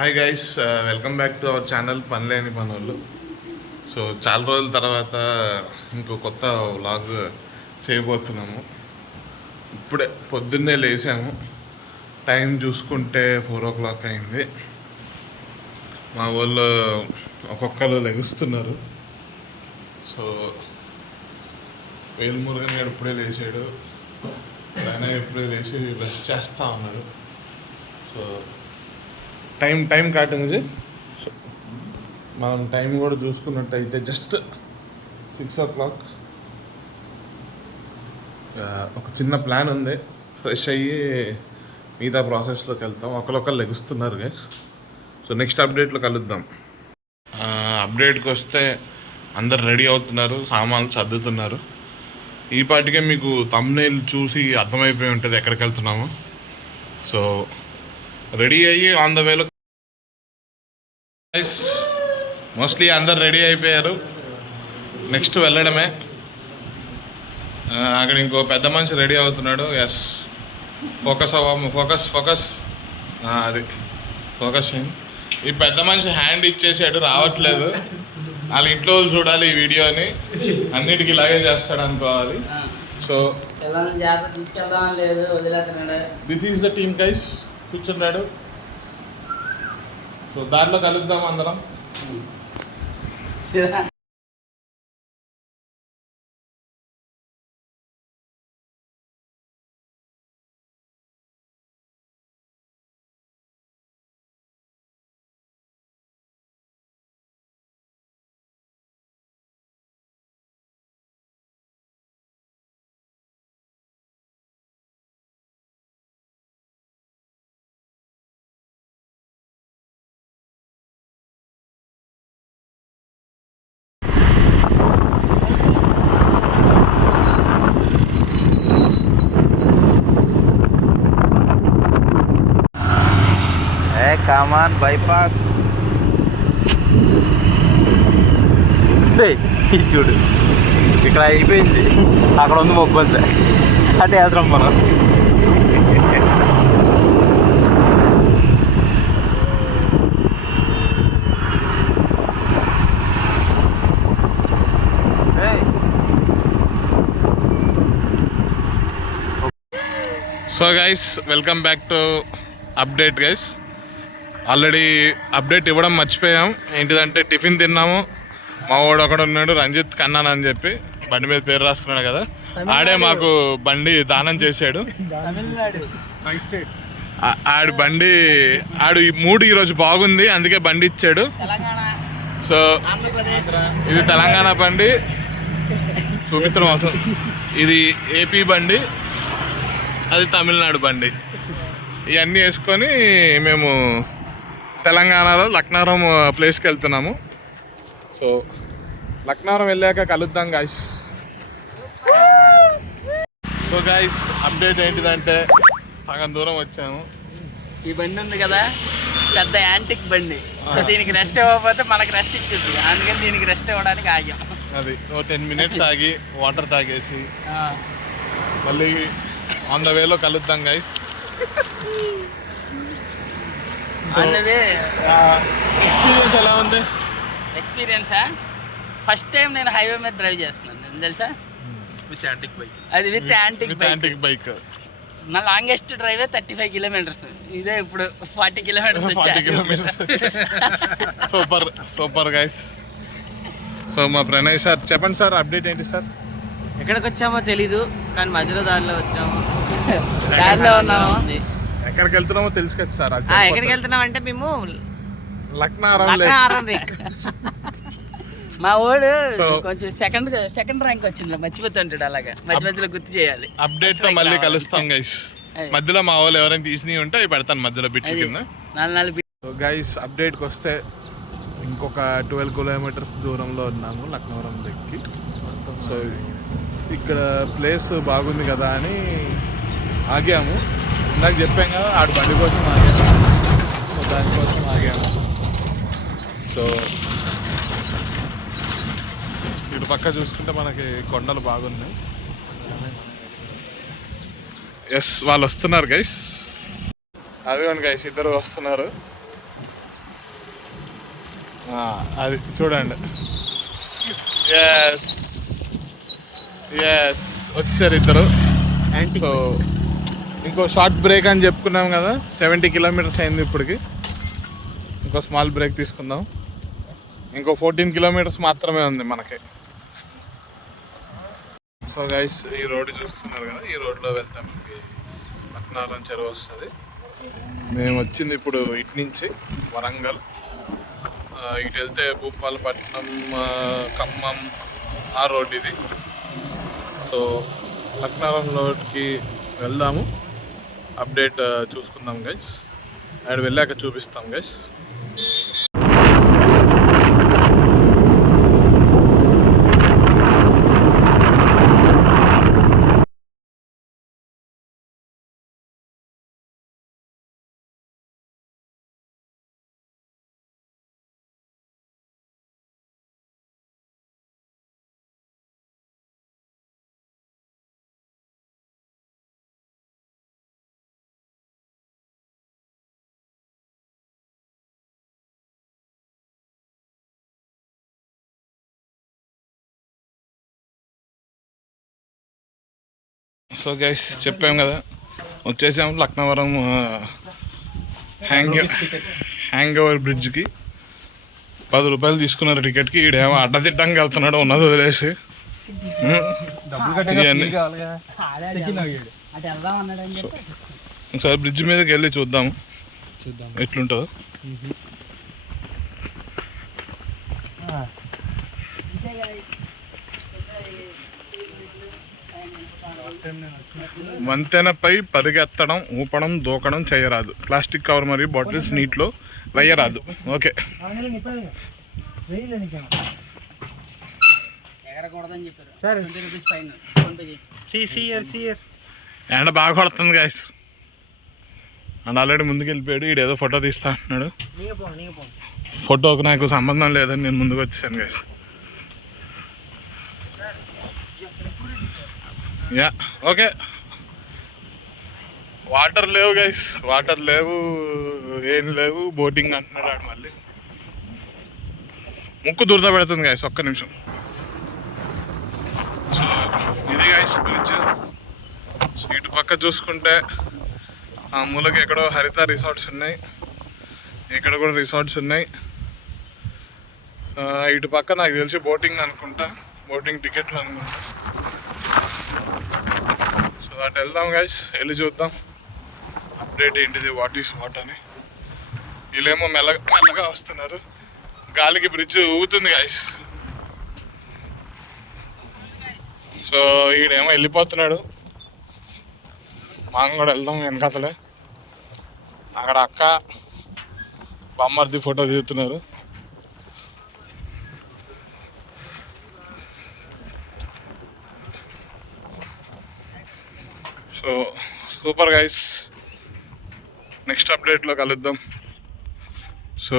Hi guys, welcome back to our channel Panileni Panulu. So చాలా రోజుల తర్వాత ఇంకో కొత్త వ్లాగ్ చేయబోతున్నాము. ఇప్పుడే పొద్దున్నే లేసాము. టైం చూసుకుంటే 4 o'clock అయింది. మా వాళ్ళు ఒక్కొక్కరు లెగుస్తున్నారు. సో వేలుమురుగన్ గారు ఇప్పుడే లేచాడు. ఆయన ఇప్పుడే లేచి బ్రష్ చేస్తూ ఉన్నాడు. So time cutting. మనం టైం కూడా చూసుకున్నట్టయితే జస్ట్ 6 o'clock. ఒక చిన్న ప్లాన్ ఉంది. ఫ్రెష్ అయ్యి మిగతా ప్రాసెస్లోకి వెళ్తాం. ఒకరు లెగుస్తున్నారు గైస్. సో నెక్స్ట్ అప్డేట్లో కలుద్దాం. అప్డేట్కి వస్తే అందరు రెడీ అవుతున్నారు, సామాన్లు సర్దుతున్నారు. ఈ పాటికే మీకు థంబ్నెయిల్ చూసి అర్థమైపోయి ఉంటుంది ఎక్కడికి వెళ్తున్నాము. సో రెడీ అయ్యి ఆన్ ద వేలో మోస్ట్లీ అందరు రెడీ అయిపోయారు. నెక్స్ట్ వెళ్ళడమే. అక్కడ ఇంకో పెద్ద మనిషి రెడీ అవుతున్నాడు. ఎస్, ఫోకస్ ఫోకస్ అది ఫోకస్. ఈ పెద్ద మనిషి హ్యాండ్ ఇచ్చేసాడు, రావట్లేదు. వాళ్ళ ఇంట్లో చూడాలి ఈ వీడియోని. అన్నిటికీ ఇలాగే చేస్తాడు అనుకోవాలి. So this is the team guys. కూర్చున్నాడు. సో దాంట్లో కలుద్దాం అందరం. కామాన్ బైపాస్ ఇది చూడు, ఇక్కడ అయిపోయింది. అక్కడ ఉంది మొబ్బంది. అంటే వెళ్తాం మనం. So guys, welcome back to update guys. Already update ఇవ్వడం మర్చిపోయాం. ఏంటిదంటే టిఫిన్ తిన్నాము. మా వాడు ఒకడు ఉన్నాడు, రంజిత్ కన్నాన్ అని చెప్పి, బండి మీద పేరు రాసుకున్నాడు కదా. ఆడే మాకు బండి దానం చేశాడు. ఆడు బండి ఈ మూడు ఈరోజు బాగుంది, అందుకే బండి ఇచ్చాడు. సో ఇది తెలంగాణ బండి, సుమిత్రం అవసరం. ఇది ఏపీ బండి, అది తమిళనాడు బండి. ఇవన్నీ వేసుకొని మేము తెలంగాణలో లక్నవరం ప్లేస్కి వెళ్తున్నాము. సో లక్నవరం వెళ్ళాక కలుద్దాం గాయస్. సో గాయస్, అప్డేట్ ఏంటిదంటే సగం దూరం వచ్చాము. ఈ బండి ఉంది కదా, పెద్ద యాంటిక్ బండి. సో దీనికి రెస్ట్ ఇవ్వకపోతే మనకి రెస్ట్ ఇచ్చింది, అందుకని దీనికి రెస్ట్ ఇవ్వడానికి ఆగాం. అది 10 minutes ఆగి వాటర్ తాగేసి మళ్ళీ ఆన్ ద వేలో కలుద్దాం గైస్. ఎక్స్పీరియన్స్ ఎలా ఉంది? ఎక్స్పీరియన్సా? ఫస్ట్ టైం నేను హైవే మీద డ్రైవ్ చేస్తున్నాను, తెలుసా? అది విత్ యాంటిక్ బైక్. నా లాంగెస్ట్ డ్రైవే 35 kilometers. ఇదే ఇప్పుడు 40 kilometers. Super guys. సో మా ప్రణయ్ సార్ చెప్పండి సార్, అప్డేట్ ఏంటి సార్? ఎక్కడికి వచ్చామో తెలీదు, కానీ మధ్యలో దారిలో వచ్చాము. దారిలో ఉన్నాము. ఎక్కడికి వెళ్తున్నామో తెలుసు కదా సార్? ఎక్కడికి వెళ్తున్నాం అంటే మేము లక్నవరం. మా వాడు కొంచెం సెకండ్ ర్యాంక్ వచ్చింది, మర్చిపోతుంటాడు. అలాగా మధ్యలో గుర్తు చేయాలి. అప్డేట్ తో మళ్ళీ కలుస్తాం గైస్. మధ్యలో మా వాళ్ళు ఎవరైనా తీసినవి ఉంటే అవి పెడతాను మధ్యలో బిట్ కింద. గైస్, అప్డేట్కి వస్తే ఇంకొక 12 kilometers దూరంలో ఉన్నాము లక్నవరం దగ్గరికి. సో ఇక్కడ ప్లేస్ బాగుంది కదా అని ఆగాము. నాకు చెప్పాం కదా, ఆడు బండి కోసం ఆగాము. సో దానికోసం ఆగాము. సో ఇటు పక్క చూసుకుంటే మనకి కొండలు బాగున్నాయి. ఎస్, వాళ్ళు వస్తున్నారు గైస్. అదిగోండి గైస్, ఇద్దరు వస్తున్నారు. అది చూడండి. ఎస్ ఎస్ వచ్చారు ఇద్దరు. సో ఇంకో షార్ట్ బ్రేక్ అని చెప్పుకున్నాం కదా, 70 కిలోమీటర్స్ అయింది ఇప్పటికి. ఇంకో స్మాల్ బ్రేక్ తీసుకుందాం. ఇంకో 14 కిలోమీటర్స్ మాత్రమే ఉంది మనకి. సో గైస్, ఈ రోడ్డు చూస్తున్నారు కదా, ఈ రోడ్లో వెళ్తాం లక్నారం చెరువు వస్తుంది. మేము వచ్చింది ఇప్పుడు ఇటు నుంచి వరంగల్, ఇటు వెళ్తే భూపాలపట్నం, ఖమ్మం ఆ రోడ్ ఇది. సో లక్నారం రోడ్కి వెళ్దాము, అప్డేట్ చూసుకుందాం గైస్. అక్కడ వెళ్ళాక చూపిస్తాం గైస్. సో గైస్, చెప్పాం కదా వచ్చేసాము లక్నవరం హ్యాంగ్ ఓవర్ బ్రిడ్జ్కి. 10 రూపాయలు తీసుకున్నారు టికెట్కి. ఈడేమో అడ్డదిడ్డంగా వెళ్తున్నాడు ఉన్నది వదిలేసి. ఒకసారి బ్రిడ్జ్ మీదకి వెళ్ళి చూద్దాము ఎట్లుంటుందో. వంతెనపై పరిగెత్తడం, ఊపడం, దూకడం చేయరాదు. ప్లాస్టిక్ కవర్ మరియు బాటిల్స్ నీటిలో వేయరాదు. ఓకే, ఎండ బాగా కొడుతుంది గాయస్. అండ్ ఆల్రెడీ ముందుకు వెళ్ళిపోయాడు. ఈడు ఏదో ఫోటో తీస్తా అంటున్నాడు. ఫోటోకి నాకు సంబంధం లేదని నేను ముందుకు వచ్చేసాను గాయస్. Yeah okay. వాటర్ లేవు గైస్, వాటర్ లేవు, ఏం లేవు. బోటింగ్ అంటున్నాడు ఆడు. మళ్ళీ ముక్కు దురద పెడుతుంది గైస్. ఒక్క నిమిషం. సో ఇది గైస్ బ్రిడ్జ్. ఇటు పక్క చూసుకుంటే ఆ మూలకి ఎక్కడో హరిత రిసార్ట్స్ ఉన్నాయి, ఇక్కడ కూడా రిసార్ట్స్ ఉన్నాయి. ఇటు పక్క నాకు తెలిసి బోటింగ్ అనుకుంటా, బోటింగ్ టికెట్లు అనుకుంటా. సో అటు వెళ్దాం గైస్, వెళ్ళి చూద్దాం అప్డేట్ ఏంటిది, వాట్ ఈస్ వాట్ అని. వీళ్ళేమో మెల్లగా వస్తున్నారు. గాలికి బ్రిడ్జ్ ఊగుతుంది గైస్. సో ఈడేమో వెళ్ళిపోతున్నాడు. మనం కూడా వెళ్దాం వెనకాతలే. అక్కడ అక్క బామ్మర్ది ఫోటో దిగుతున్నారు. సో సూపర్ గైస్, నెక్స్ట్ అప్డేట్లో కలుద్దాం. సో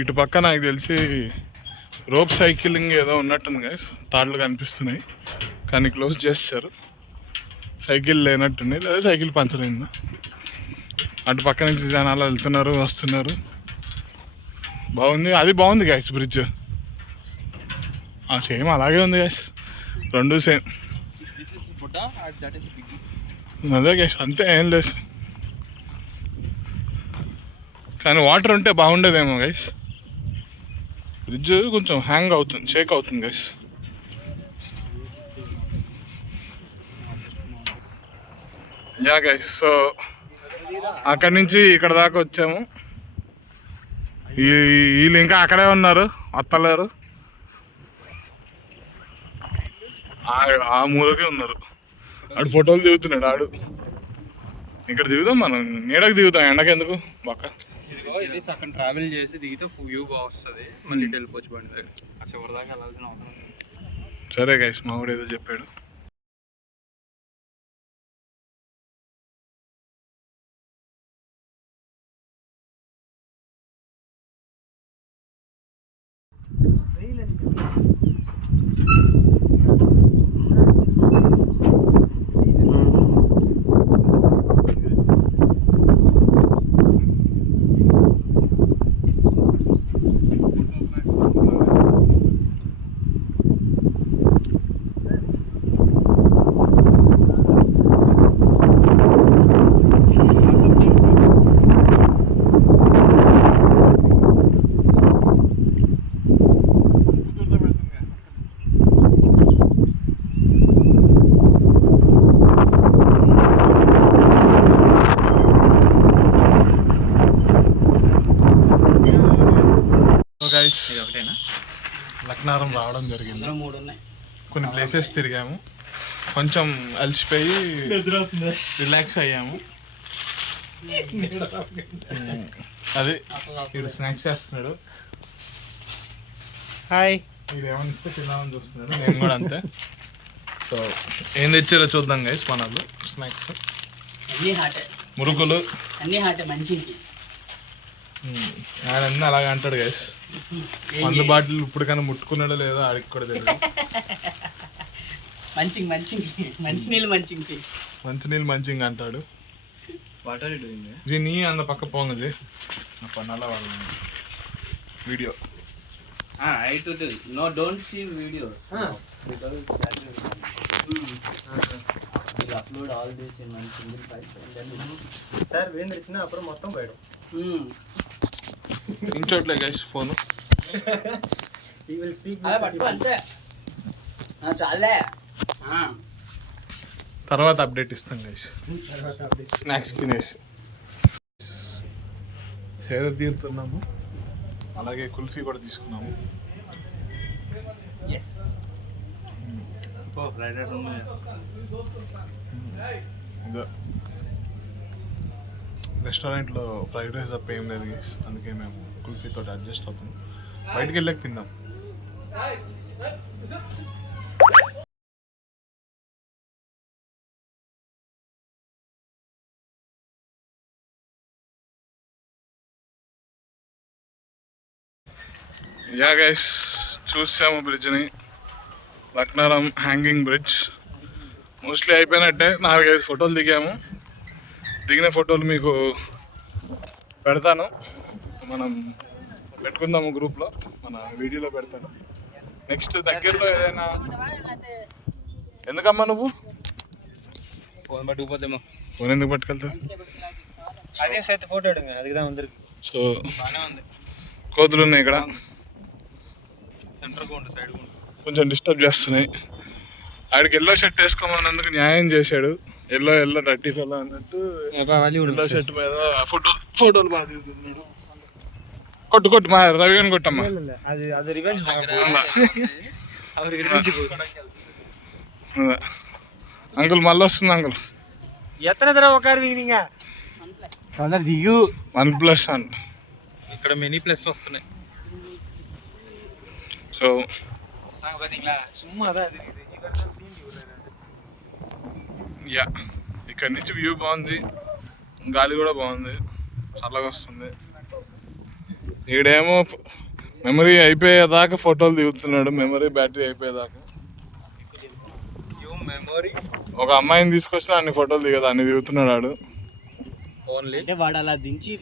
ఇటు పక్క నాకు తెలిసి రోప్ సైక్లింగ్ ఏదో ఉన్నట్టుంది గైస్. తాళ్ళు కనిపిస్తున్నాయి కానీ క్లోజ్ చేశారు. సైకిల్ లేనట్టుంది, లేదా సైకిల్ పంచర్ అయిందా. అటు పక్క నుంచి జనాలు వెళ్తున్నారు, వస్తున్నారు. బాగుంది, అది బాగుంది గైస్ బ్రిడ్జ్. సేమ్ అలాగే ఉంది గైస్, రెండు సేమ్. అదే గైస్, అంతే, ఏం లేదు. కానీ వాటర్ ఉంటే బాగుండేదేమో గైస్. బ్రిడ్జ్ కొంచెం హ్యాంగ్ అవుతుంది, షేక్ అవుతుంది గైస్. యా గైస్, సో అక్కడి నుంచి ఇక్కడ దాకా వచ్చాము. వీళ్ళు ఇంకా అక్కడే ఉన్నారు, వస్తలేరు. ఆ మూలకే ఉన్నారు. ఆడు ఫోటోలు దిగుతున్నాడు ఆడు. ఇక్కడ దిగుదాం, మనం నీడకు దిగుతాం, ఎండకెందుకు బాక. అక్కడ ట్రావెల్ చేసి దిగితే వ్యూ బాగా వస్తుంది. మళ్ళీ వెళ్ళిపోవచ్చు బండి దగ్గర, చివరి దాకా వెళ్ళాల్సిన అవసరం. సరే గైస్, మా వాడు ఏదో చెప్పాడు. గైస్ ఇది ఒకటేనా? లక్నారం రావడం జరిగింది. అందులో 3 ఉన్నాయి. కొన్ని ప్లేసెస్ తిరిగాము, కొంచెం అలసిపోయి రిలాక్స్ అయ్యాము. అదే వీడు స్నాక్స్ చేస్తున్నాడు. హాయ్. మీరు ఏమైనా ఇస్తే తిన్నామని చూస్తున్నాడు, నేను కూడా అంతే. సో ఏం తెచ్చారో చూద్దాం గైస్. మన వాళ్ళు స్నాక్స్ అన్నీ హాటే, మురుకులు అన్నీ హాటే. మంచికి ఆయన అన్నీ అలాగే అంటాడు గైస్. మందు బాటిల్ ఇప్పుడు కానీ ముట్టుకున్నాడో లేదో ఆడికి కూడా తెలియదు. మంచికి మంచినీళ్ళు మంచినీళ్ళు మంచిగా అంటాడు. What are you doing? జీ నీ అంత పక్క పోంగది నల్ల వాళ్ళ వీడియో. I to do. No, don't see videos. Because that will we'll upload all this in one single file and then sir వేంద్ర ఇచ్చిన అప్పుడు మొత్తం బయట ఇంచోట్లే guys phone. he will speak అలా పట్టు అంతే. చాలే. తర్వాత అప్డేట్ ఇస్తాం గైస్. స్నాక్స్ తినేసి సేద తీరుతున్నాము. అలాగే కుల్ఫీ కూడా తీసుకున్నాము. ఎస్. ఫ్రైడ్ రైస్ ఉన్నాయి. రెస్టారెంట్లో ఫ్రైడ్ రైస్ తప్ప ఏం లేదు గైస్, అందుకే మేము కుల్ఫీతో అడ్జస్ట్ అవుతున్నాం. బయటికి వెళ్ళాక తిందాం. యా గైస్, చూసాము బ్రిడ్జ్ని, లక్నారం హ్యాంగింగ్ బ్రిడ్జ్. మోస్ట్లీ అయిపోయినట్టే. 4-5 ఫోటోలు దిగాము. దిగిన ఫోటోలు మీకు పెడతాను, మనం పెట్టుకుందాము గ్రూప్లో, మన వీడియోలో పెడతాను. నెక్స్ట్ దగ్గరలో ఏదైనా. ఎందుకమ్మా నువ్వు ఫోన్ పట్టుకుపోతేమో? ఫోన్ ఎందుకు పట్టుకెళ్తావు? అదే సైతే ఫోటో అదిగా అందరికి. సో కోతులు ఉన్నాయి ఇక్కడ, కొంచెం డిస్టర్బ్ చేస్తున్నాయి. ఆడికి ఎల్లో షర్ట్ వేసుకోమన్నందుకు న్యాయం చేశాడు. ఎల్లో డర్టీ ఫెల్లో అన్నట్టు ఎల్లో షర్ట్ మీద ఫోటోలు బాగా దిగుతున్నాడు. కొట్టు మా రవి అని కొట్టమ్మా. అంకుల్ మళ్ళీ వస్తుంది అంకుల్. ఎత్తనదరా ఒక దిగు. OnePlus అంట. ఇక్కడ మెనీ ప్లస్ వస్తున్నాయి. సో యా, ఇక్కడ నుంచి వ్యూ బాగుంది, గాలి కూడా బాగుంది, చల్లగా వస్తుంది. ఈడేమో మెమరీ అయిపోయేదాకా ఫోటోలు దిగుతున్నాడు. మెమరీ బ్యాటరీ అయిపోయేదాకా. ఒక అమ్మాయిని తీసుకొచ్చిన అన్ని ఫోటోలు దిగదు, అన్ని దిగుతున్నాడు ఆడు. అంటే వాడు అలా దించి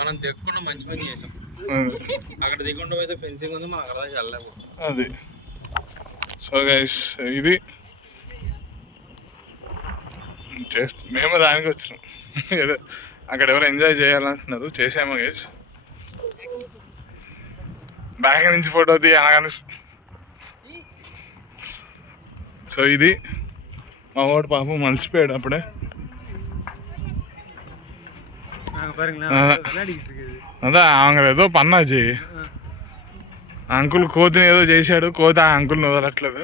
మనం దిగకుండా మంచి పని చేసాం. అక్కడ దిగకుండా అయితే ఫెన్సింగ్ ఉంది, మనం అక్కడ వెళ్ళలేము. అది. సో గైస్, ఇది మేము దానికి వచ్చినాం. ఏదో అక్కడ ఎవరు ఎంజాయ్ చేయాలంటున్నారు, చేసాము గైస్. బ్యాక్ నుంచి ఫోటో తీయగానే. సో ఇది మా వాడు పాపం మలిచిపోయాడు అప్పుడే. అదే அவங்க ఏదో పన్నాజీ అంకుల్ కోతిని ఏదో చేశాడు, కోతి ఆ అంకుల్ని వదలట్లేదు.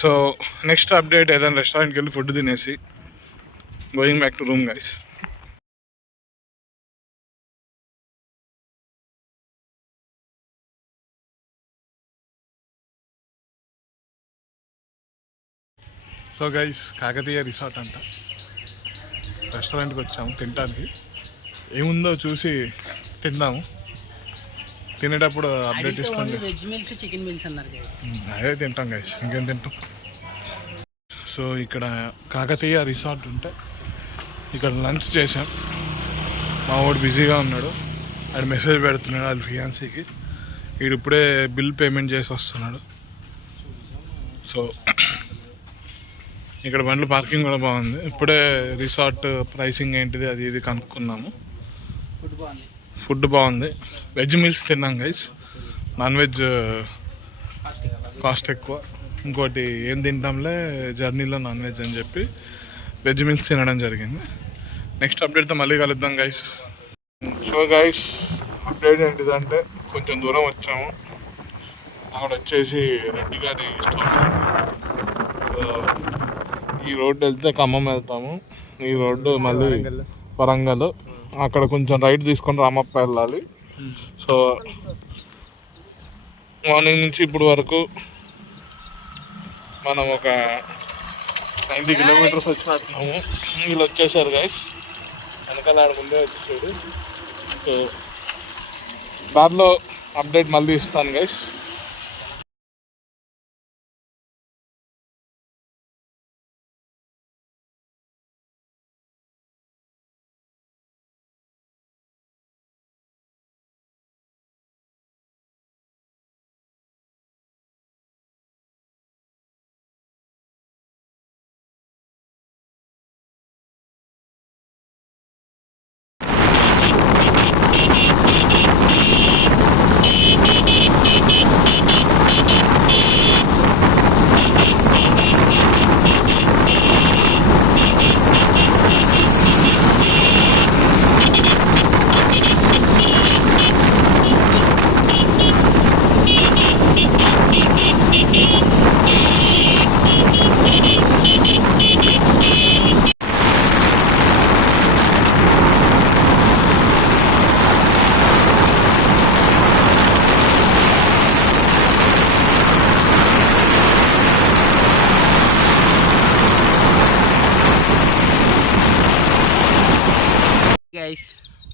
సో నెక్స్ట్ అప్డేట్ ఏదైనా రెస్టారెంట్కి వెళ్ళి ఫుడ్ తినేసి going back to room guys. So guys, Kakatiya resort అంట రెస్టారెంట్కి వచ్చాము తినడానికి. ఏముందో చూసి తిందాము. తినేటప్పుడు అప్డేట్ ఇస్తాం. వెజ్ మీల్స్, చికెన్ మీల్స్ అన్నారు. అదే తింటాం గైస్, ఇంకేం తింటాం. సో ఇక్కడ కాకతీయ రిసార్ట్ ఉంటే ఇక్కడ లంచ్ చేసాం. మా వాడు బిజీగా ఉన్నాడు, ఆడు మెసేజ్ పెడుతున్నాడు వాళ్ళ ఫియాన్సీకి. వీడు ఇప్పుడే బిల్ పేమెంట్ చేసి వస్తున్నాడు. సో ఇక్కడ బండ్లు పార్కింగ్ కూడా బాగుంది. ఇప్పుడే రిసార్ట్ ప్రైసింగ్ ఏంటిది అది ఇది కనుక్కున్నాము. ఫుడ్ బాగుంది. వెజ్ మీల్స్ తిన్నాం గైస్. నాన్ వెజ్ కాస్ట్ ఎక్కువ. ఇంకోటి ఏం తింటాంలే జర్నీలో నాన్ వెజ్ అని చెప్పి వెజ్ మీల్స్ తినడం జరిగింది. నెక్స్ట్ అప్డేట్తో మళ్ళీ కలుద్దాం గైస్. సో గైస్ అప్డేట్ ఏంటిదంటే కొంచెం దూరం వచ్చాము. అక్కడ వచ్చేసి రెడ్డి గారి స్టోర్స్. సో ఈ రోడ్డు వెళ్తే ఖమ్మం వెళ్తాము, ఈ రోడ్డు మళ్ళీ వరంగల్, అక్కడ కొంచెం రైట్ తీసుకొని రామప్ప వెళ్ళాలి. సో మార్నింగ్ నుంచి ఇప్పుడు వరకు మనం ఒక 90 కిలోమీటర్స్ వచ్చినట్టున్నాము. వీళ్ళు వచ్చేసారు గైస్, వెనకాల ఆడకుండే వచ్చేసాడు. సో దారిలో అప్డేట్ మళ్ళీ ఇస్తాను గైస్.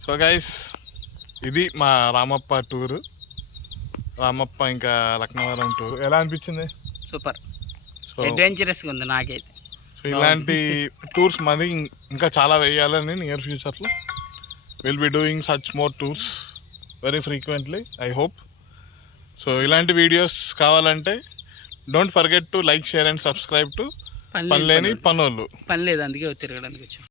సో గైస్ ఇది మా రామప్ప టూరు, రామప్ప ఇంకా లక్నవరం టూర్. ఎలా అనిపించింది? సూపర్, అడ్వెంచరస్గా ఉంది నాకైతే. సో ఇలాంటి టూర్స్ మళ్ళీ ఇంకా చాలా వేయాలని నియర్ ఫ్యూచర్లో will be doing such more tours very frequently, I hope. So ఇలాంటి వీడియోస్ కావాలంటే don't forget to like, share and subscribe to Panileni Panollu. పని లేదు, అందుకే తిరగడానికి వచ్చాం.